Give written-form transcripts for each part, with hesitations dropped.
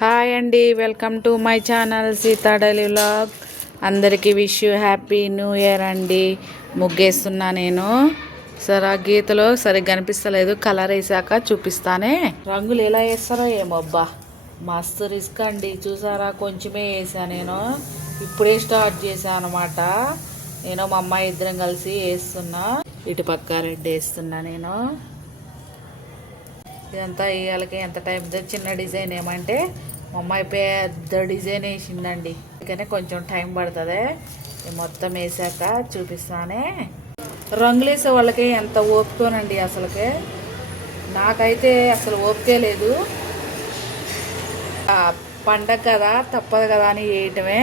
Hi అండి, welcome to my channel Sita daily vlog. అందరికీ wish you happy new year అండి. ముగ్గేస్తున్నా నేను. సరే, ఆ గీతలో సరిగ్గా కనిపిస్తలేదు, కలర్ వేసాక చూపిస్తానే. రంగులు ఎలా వేస్తారో ఏమబ్బా, మస్తు రిస్క్ అండి. చూసారా, కొంచెమే వేసా నేను. ఇప్పుడే స్టార్ట్ చేశాను అనమాట. నేను మా అమ్మాయి ఇద్దరం కలిసి వేస్తున్నా. ఇటు పక్క రెడ్ వేస్తున్నా నేను. ఇదంతా వేయాలకి ఎంత టైం, చిన్న డిజైన్ ఏమంటే మా అమ్మాయి పెద్ద డిజైన్ వేసిందండి, అందుకనే కొంచెం టైం పడుతుంది. మొత్తం వేసాక చూపిస్తానే. రంగులు వేసే వాళ్ళకి ఎంత ఓపుకోనండి అసలుకే. నాకైతే అసలు ఓపికే లేదు. పండగ కదా, తప్పదు కదా అని వేయటమే.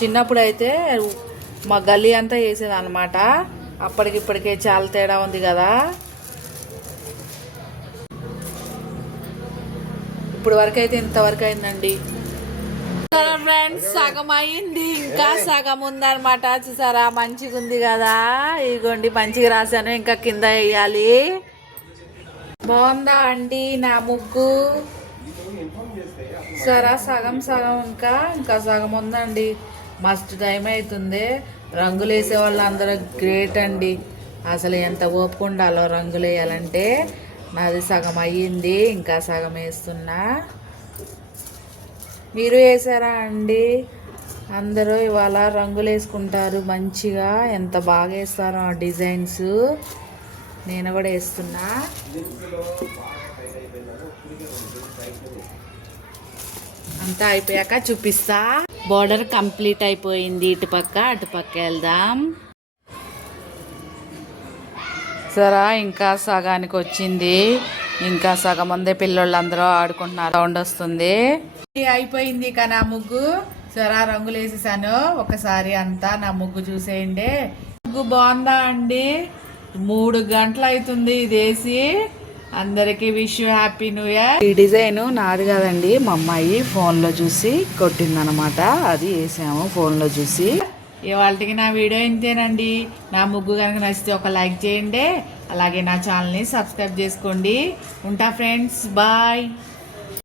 చిన్నప్పుడు అయితే మా గల్లీ అంతా వేసేది అనమాట. అప్పటికిప్పటికే చాలా తేడా ఉంది కదా. ఇప్పుడు వరకు అయితే ఇంతవరకు అయిందండి ఫ్రెండ్స్. సగం అయింది, ఇంకా సగం ఉందన్నమాట. చూసారా, మంచిగా ఉంది కదా. ఇగోండి, మంచిగా రాశాను. ఇంకా కింద వేయాలి. బాగుందా అండి నా ముగ్గు? సరే, సగం సగం ఇంకా సగం ఉందండి. మస్తు టైం అవుతుంది. రంగులు వేసే వాళ్ళు అందరూ గ్రేట్ అండి. అసలు ఎంత ఓపిక ఉండాలో రంగులు వేయాలంటే. నాది సగం అయ్యింది, ఇంకా సగం వేస్తున్నా. మీరు వేసారా అండి? అందరూ ఇవాళ రంగులు వేసుకుంటారు మంచిగా. ఎంత బాగా వేస్తారో ఆ డిజైన్స్. నేను కూడా వేస్తున్నా. అంతా అయిపోయాక చూపిస్తా. బోర్డర్ కంప్లీట్ అయిపోయింది. ఇటుపక్క అటుపక్క వెళ్దాం. సరే, ఇంకా సగానికి వచ్చింది. ఇంకా సగం ముందే పిల్లలు అందరూ ఆడుకుంటున్నారు. సౌండ్ వస్తుంది. అయిపోయింది ఇక నా ముగ్గు. సరే, రంగులు వేసేసాను. ఒకసారి అంతా నా ముగ్గు చూసేయండి. ముగ్గు బాగుందా అండి? 3 గంటలు అవుతుంది ఇది వేసి. అందరికీ wish you happy new year. ఈ డిజైన్ నాది కాదండి, మా అమ్మాయి ఫోన్లో చూసి కొట్టిందనమాట. అది వేసాము ఫోన్లో చూసి. ఇవాళకి నా వీడియో ఇంతేనండి. నా ముగ్గు కనుక నచ్చితే ఒక లైక్ చేయండి. అలాగే నా ఛానల్ని సబ్స్క్రైబ్ చేసుకోండి. ఉంటా ఫ్రెండ్స్, బాయ్.